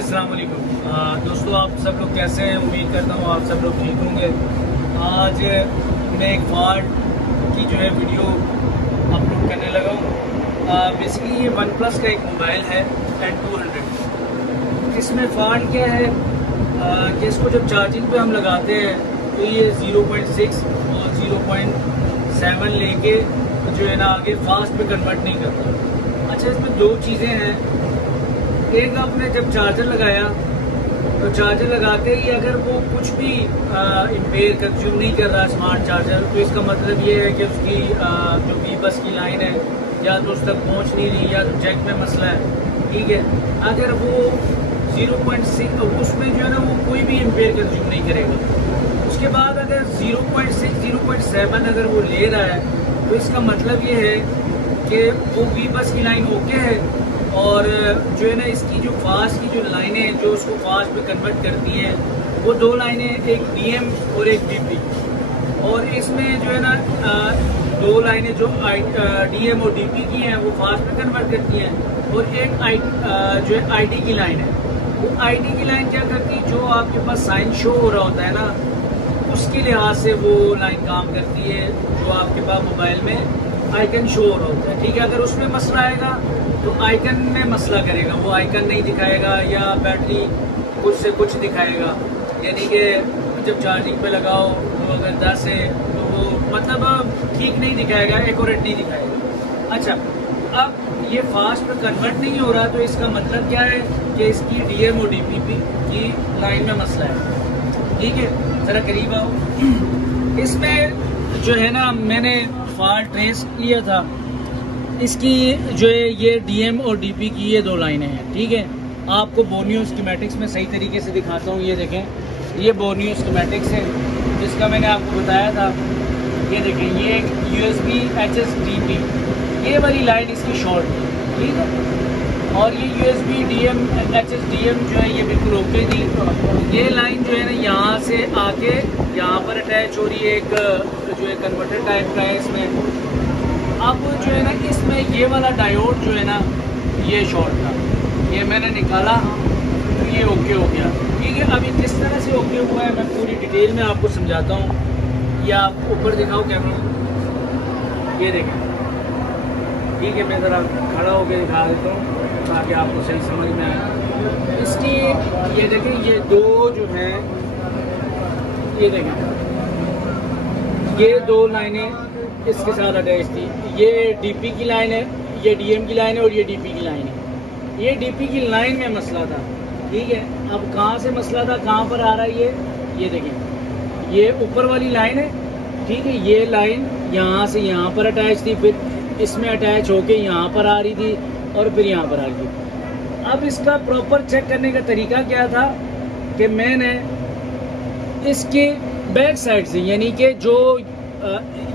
अस्सलाम वालेकुम दोस्तों, आप सब लोग कैसे हैं? उम्मीद करता हूँ आप सब लोग ठीक होंगे। आज मैं एक फॉल्ट की जो है वीडियो अपलोड करने लगा हूँ। बेसिकली ये वन प्लस का एक मोबाइल है N200। इसमें फॉल्ट क्या है कि इसको जब चार्जिंग पे हम लगाते हैं तो ये 0.6 और 0.7 लेके जो है ना आगे फास्ट पे कन्वर्ट नहीं करता। अच्छा, इसमें दो चीज़ें हैं। एक, आपने जब चार्जर लगाया तो चार्जर लगाते ही अगर वो कुछ भी इम्पेयर कंज्यूम नहीं कर रहा स्मार्ट चार्जर, तो इसका मतलब ये है कि उसकी जो बी बस की लाइन है या तो उस तक पहुंच नहीं रही या तो जैक में मसला है। ठीक है, अगर वो 0.6 उसमें जो है ना वो कोई भी इम्पेयर कंज्यूम नहीं करेगा। उसके बाद अगर 0.6 0.7 अगर वो ले रहा है तो इसका मतलब ये है कि वो बी बस की लाइन ओके है, और जो है ना इसकी जो फास्ट की जो लाइनें जो उसको फास्ट पे कन्वर्ट करती हैं वो दो लाइनें, एक डीएम और एक डीपी। और इसमें जो है ना दो लाइनें जो डीएम और डीपी की हैं वो फास्ट पे कन्वर्ट करती हैं, और एक जो है आईडी की लाइन है। वो आईडी की लाइन क्या करती है, जो आपके पास साइन शो हो रहा होता है ना, उसके लिहाज से वो लाइन काम करती है जो आपके पास मोबाइल में आइकन शो हो रहा होता है। ठीक है, अगर उसमें मसला आएगा तो आइकन में मसला करेगा, वो आइकन नहीं दिखाएगा या बैटरी कुछ से कुछ दिखाएगा। यानी कि जब चार्जिंग पे लगाओ तो अगर 10 है तो वो मतलब ठीक नहीं दिखाएगा, एक्यूरेट नहीं दिखाएगा। अच्छा, अब ये फास्ट पे कन्वर्ट नहीं हो रहा तो इसका मतलब क्या है कि इसकी डीएम और डीपीपी की लाइन में मसला है। ठीक है, ज़रा करीब आओ। इसमें जो है ना मैंने फॉल्ट ट्रेस किया था, इसकी जो है ये डीएम और डीपी की ये दो लाइनें हैं। ठीक है, आपको बोर्नियो स्कीमेटिक्स में सही तरीके से दिखाता हूँ। ये देखें, ये बोर्नियो स्कीमेटिक्स है जिसका मैंने आपको बताया था। ये देखें, ये एक USB HSDP, ये वाली लाइन इसकी शॉर्ट थी। ठीक है, और ये USB DM HSDM जो है ये बिल्कुल ओके थी। ये लाइन जो है ना यहाँ से आके यहाँ पर अटैच हो रही है, एक जो है कन्वर्टर टाइप का है इसमें। अब जो है ना इसमें ये वाला डायोड जो है ना ये शॉर्ट था, ये मैंने निकाला तो ये ओके हो गया। ठीक है, अभी किस तरह से ओके हुआ है मैं पूरी डिटेल में आपको समझाता हूँ। या आप ऊपर दिखाओ कैमरा, ये देखें। ठीक है, मैं ज़रा खड़ा होकर दिखा देता हूँ ताकि आपको सही समझ में आए। इसकी ये देखें, ये दो जो हैं, ये देखें, ये दो लाइनें इसके साथ अटैच थी। ये डीपी की लाइन है, ये डीएम की लाइन है, और ये डीपी की लाइन है। ये डीपी की लाइन में मसला था। ठीक है, अब कहाँ से मसला था, कहाँ पर आ रहा है ये देखें, ये ऊपर वाली लाइन है। ठीक है, ये लाइन यहाँ से यहाँ पर अटैच थी, फिर इसमें अटैच होके यहाँ पर आ रही थी, और फिर यहाँ पर आ रही थी। अब इसका प्रॉपर चेक करने का तरीका क्या था कि मैंने इसके बैक साइड से, यानी कि जो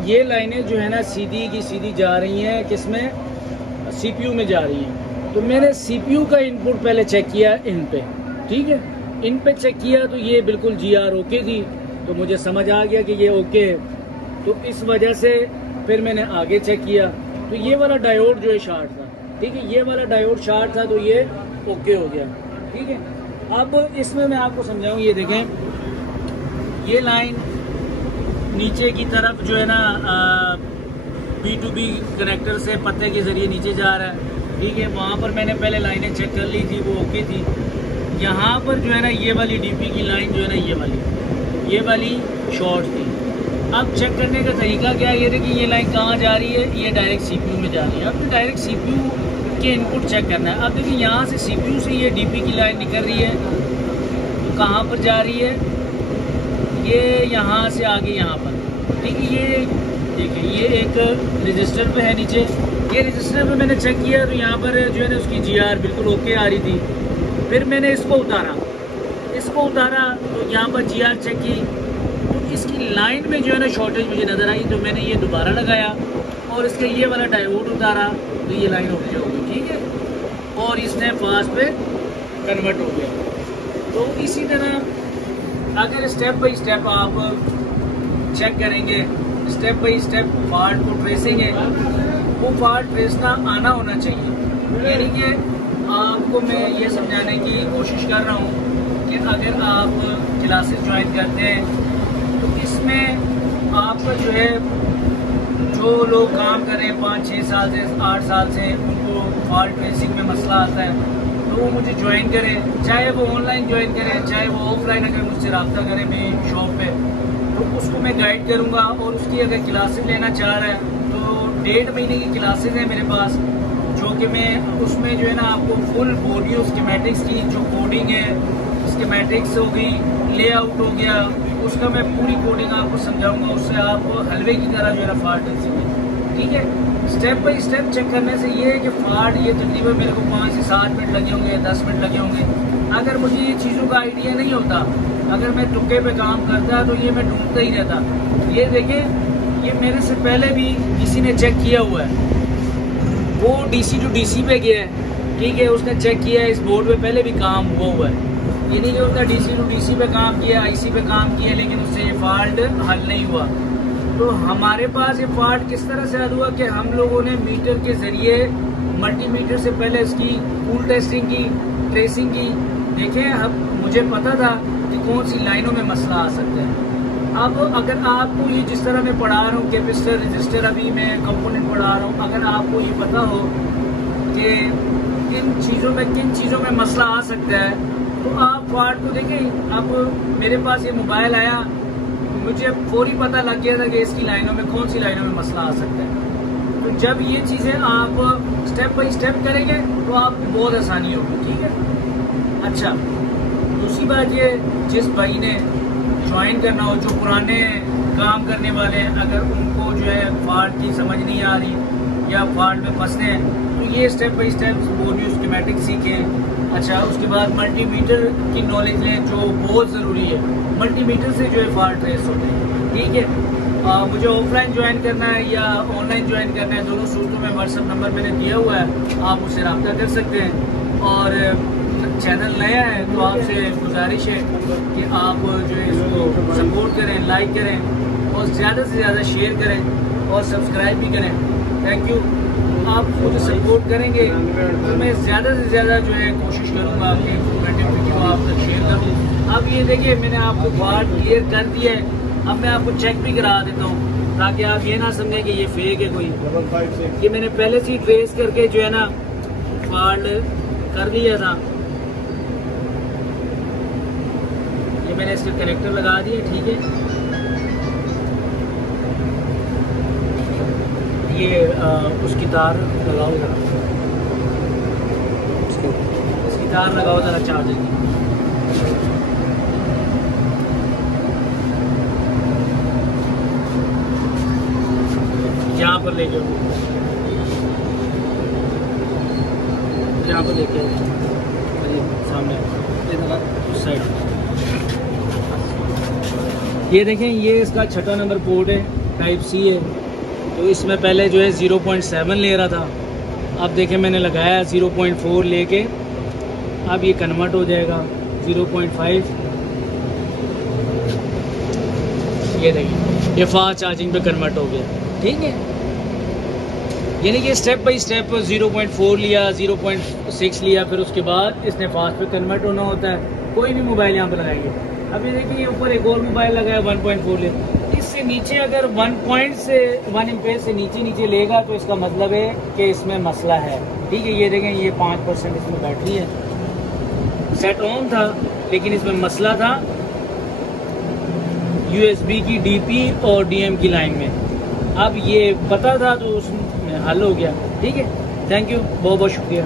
ये लाइनें जो है ना सीधी की सीधी जा रही हैं, किसमें, सीपीयू में जा रही हैं। तो मैंने सीपीयू का इनपुट पहले चेक किया इन पे। ठीक है, इन पे चेक किया तो ये बिल्कुल GR ओके थी, तो मुझे समझ आ गया कि ये ओके है। तो इस वजह से फिर मैंने आगे चेक किया तो ये वाला डायोड जो है शॉर्ट था। ठीक है, ये वाला डायोड शॉर्ट था तो ये ओके हो गया। ठीक है, अब इसमें मैं आपको समझाऊँ। ये देखें, ये लाइन नीचे की तरफ जो है ना B2B कनेक्टर से पत्ते के ज़रिए नीचे जा रहा है। ठीक है, वहाँ पर मैंने पहले लाइनें चेक कर ली थी, वो ओके थी। यहाँ पर जो है ना ये वाली डीपी की लाइन जो है ना ये वाली शॉर्ट थी। अब चेक करने का तरीका क्या है, ये देखिए, ये लाइन कहाँ जा रही है, ये डायरेक्ट CPU में जा रही है। अब तो डायरेक्ट CPU के इनपुट चेक करना है। अब देखिए, यहाँ से CPU से ये डीपी की लाइन निकल रही है, तो कहाँ पर जा रही है, ये यहाँ से आगे यहाँ पर। ठीक है, ये देखिए, ये एक रजिस्टर पे है नीचे। ये रजिस्टर पे मैंने चेक किया तो यहाँ पर जो है ना उसकी GR बिल्कुल ओके आ रही थी। फिर मैंने इसको उतारा तो यहाँ पर GR चेक की तो इसकी लाइन में जो है ना शॉर्टेज मुझे नज़र आई, तो मैंने ये दोबारा लगाया और इसका ये वाला डायोड उतारा तो ये लाइन ओके हो गई। ठीक है, और इसने फास्ट पे कन्वर्ट हो गया। तो इसी तरह अगर स्टेप बाई स्टेप आप चेक करेंगे, स्टेप बाई स्टेप फॉल्ट को ट्रेसिंग है, वो फॉल्ट ट्रेसना आना होना चाहिए। यानी कि आपको मैं ये समझाने की कोशिश कर रहा हूँ कि अगर आप क्लासेस ज्वाइन करते हैं तो इसमें आपका जो है, जो लोग काम कर रहे हैं 5-6 साल से 8 साल से, उनको फॉल्ट ट्रेसिंग में मसला आता है तो वो मुझे ज्वाइन करें, चाहे वो ऑनलाइन ज्वाइन करें चाहे वो ऑफलाइन अगर मुझसे रब्ता करें मेरी शॉप पे, तो उसको मैं गाइड करूँगा। और उसकी अगर क्लासेस लेना चाह रहा है तो 1.5 महीने की क्लासेस हैं मेरे पास, जो कि मैं उसमें जो है ना आपको फुल बॉडी स्कीमेटिक्स की जो कोडिंग है, स्कीमेटिक्स हो गई, लेआउट हो गया, उसका मैं पूरी कोडिंग आपको समझाऊंगा। उससे आप हलवे की तरह जो है ना फॉल्ट सीखें, ठीक है। स्टेप बाय स्टेप चेक करने से ये है कि फॉल्ट ये तकरीबन मेरे को 5 से 7 मिनट लगे होंगे, 10 मिनट लगे होंगे। अगर मुझे ये चीज़ों का आइडिया नहीं होता, अगर मैं तुक्के पे काम करता तो ये मैं ढूंढता ही रहता। ये देखें, ये मेरे से पहले भी किसी ने चेक किया हुआ है, वो DC टू DC पे गया है, ठीक है, उसने चेक किया है, इस बोर्ड पे पहले भी काम हुआ है। ये नहीं कि उसने DC टू DC पे काम किया, IC पे काम किया, लेकिन उससे ये फॉल्ट हल नहीं हुआ। तो हमारे पास ये फॉल्ट किस तरह से हल हुआ कि हम लोगों ने मीटर के ज़रिए, मल्टीमीटर से पहले इसकी कूल टेस्टिंग की, ट्रेसिंग की। देखें, अब मुझे पता था कि कौन सी लाइनों में मसला आ सकता है। अब अगर आपको ये जिस तरह मैं पढ़ा रहा हूँ, कैपेसिटर, रजिस्टर, अभी मैं कंपोनेंट पढ़ा रहा हूँ, अगर आपको ये पता हो कि किन चीज़ों में मसला आ सकता है, तो आप फॉल्ट को देखें। अब मेरे पास ये मोबाइल आया, मुझे फौरी पता लग गया था कि इसकी लाइनों में कौन सी लाइनों में मसला आ सकता है। तो जब ये चीज़ें आप स्टेप बाय स्टेप करेंगे तो आपको बहुत आसानी होगी, ठीक है। अच्छा, दूसरी बात ये, जिस भाई ने ज्वाइन करना हो, जो पुराने काम करने वाले हैं, अगर उनको जो है फॉल्ट की समझ नहीं आ रही या फॉल्ट में फंसते हैं, तो ये step by step board schematic सीखें। अच्छा, उसके बाद मल्टीमीटर की नॉलेज लें, जो बहुत ज़रूरी है। मल्टीमीटर से जो है फॉल्ट ट्रेस होते हैं, ठीक है। मुझे ऑफलाइन ज्वाइन करना है या ऑनलाइन ज्वाइन करना है, दोनों सूरतों में व्हाट्सएप नंबर मैंने दिया हुआ है, आप उससे रब्ता कर सकते हैं। और चैनल नया है तो आपसे गुजारिश है कि आप जो है इसको सपोर्ट करें, लाइक करें और ज़्यादा से ज़्यादा शेयर करें और सब्सक्राइब भी करें। Thank you. आप मुझे सपोर्ट करेंगे तो मैं ज़्यादा से ज़्यादा जो है कोशिश करूँगा आपकी इम्प्रूवमेंट वीडियो आप तक शेयर करूँ। अब ये देखिए, मैंने आपको फॉल्ट क्लियर कर दिया है, अब मैं आपको चेक भी करा देता हूँ ताकि आप ये ना समझें कि ये फेक है कोई। ये मैंने पहले से ही ट्रेस करके जो है ना फॉल्ट कर लिया था। ये मैंने इसके कनेक्टर लगा दिए, ठीक है। ये उसकी तार लगाओ जरा, इसकी तार लगाओ जरा चार्जर की। यहाँ पर ले जाओ, यहाँ पर लेके सामने उस साइड। ये देखें, ये इसका 6वां नंबर पोर्ट है, टाइप C है। तो इसमें पहले जो है 0.7 ले रहा था, अब देखें मैंने लगाया 0.4 लेके, अब ये कन्वर्ट हो जाएगा 0.5। ये देखिए, ये फास्ट चार्जिंग पे कन्वर्ट हो गया, ठीक है। यानी कि स्टेप बाय स्टेप 0.4 लिया, 0.6 लिया, फिर उसके बाद इसने फास्ट पे कन्वर्ट होना होता है। कोई भी मोबाइल यहाँ पर लगाएंगे। अब ये देखिए, ऊपर एक और मोबाइल लगाया 1.4 ले, इससे नीचे अगर 1 एम्पेयर से नीचे लेगा तो इसका मतलब है कि इसमें मसला है, ठीक है। ये देखें, ये 5% इसमें बैटरी है, सेट ऑन था लेकिन इसमें मसला था USB की DP और DM की लाइन में। अब ये पता था तो उसमें हल हो गया, ठीक है। थैंक यू, बहुत बहुत शुक्रिया।